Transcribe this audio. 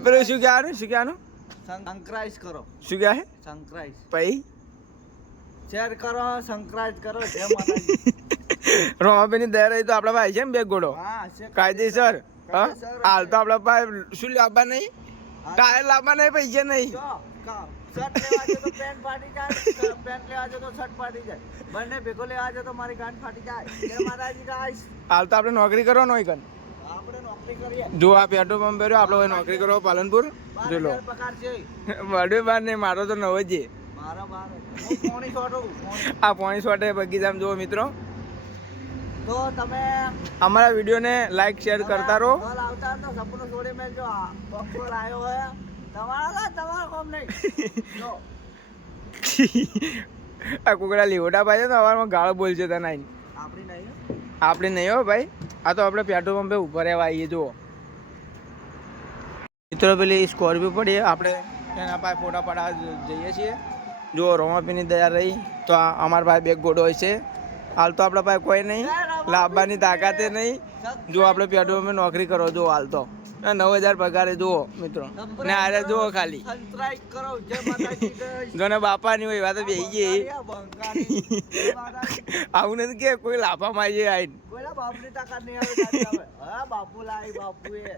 પેલું શું કહેવાનું સંક્રાइज કરો શું કહે છે સંક્રાइज પછી શેર કરો સંક્રાइज કરો જય માતાજી રોમાબેનની દયા રહી તો આપણા ભાઈ છે ને બે ઘોડો હા કાયદેસર હા હાલ તો આપણા ભાઈ શું લાવવા નહીં ટાયર લાવવા નહીં પૈસા નહીં શર્ટ લેવા છે તો પેન્ટ ફાટી જાય પેન્ટ લેવા છે તો શર્ટ ફાટી જાય બંને ભેગો લેવા છે તો મારી ગાંઠ ફાટી જાય જય માતાજી ગાઈસ હાલ તો આપણે નોકરી કરવાનો હોય કન આપણે નોકરી કરીએ જો આ પેટ્રોલ પંપ ભર્યો આપણે હવે નોકરી કરો પાલનપુર જો લો 12,000 પગાર છે વડે બાર નહીં મારો તો નવો જ છે મારો બાર હું પોણી છોડું આ પોણી શોટે બગીચામાં જુઓ મિત્રો તો તમે અમારા વિડીયોને લાઈક શેર કરતા રહો કોલ આવતા તો સપનું છોડી મેલજો બપોર આવ્યો હોય તમારા કોમ નહીં જો આ કુકડા લીવડા ભાઈ તો અવારમાં ગાળો બોલશે તને આઈને આપણી નહીં આપણે નહીં હો ભાઈ આ તો આપણે પેટ્રોલ પંપે ઉભા રહેવા આવીએ જુઓ મિત્રો પેલી સ્કોર્પિયો પડી આપણે એના પાસે ફોટા પાડવા જઈએ છીએ જો રોમાપીની દયા રહી તો અમારા પાસે બે ઘોડો હોય છે હાલ તો આપણા પાસે કોઈ નહીં લાવવાની તાકાતે નહીં જો આપણે પેટ્રોલ પંપે નોકરી કરો જો હાલ તો 9,000 પગારે જુઓ મિત્રો ને આરે જુઓ ખાલી સંતરાઈ કરો જય માતાજી ઘણા બાપાની હોય વાત બેસી ગઈ આવું નથી કે કોઈ લાફા મારી આવીને કોઈના બાપની તાકાત નહીં આવે હા બાપુ લાવી બાપુ એ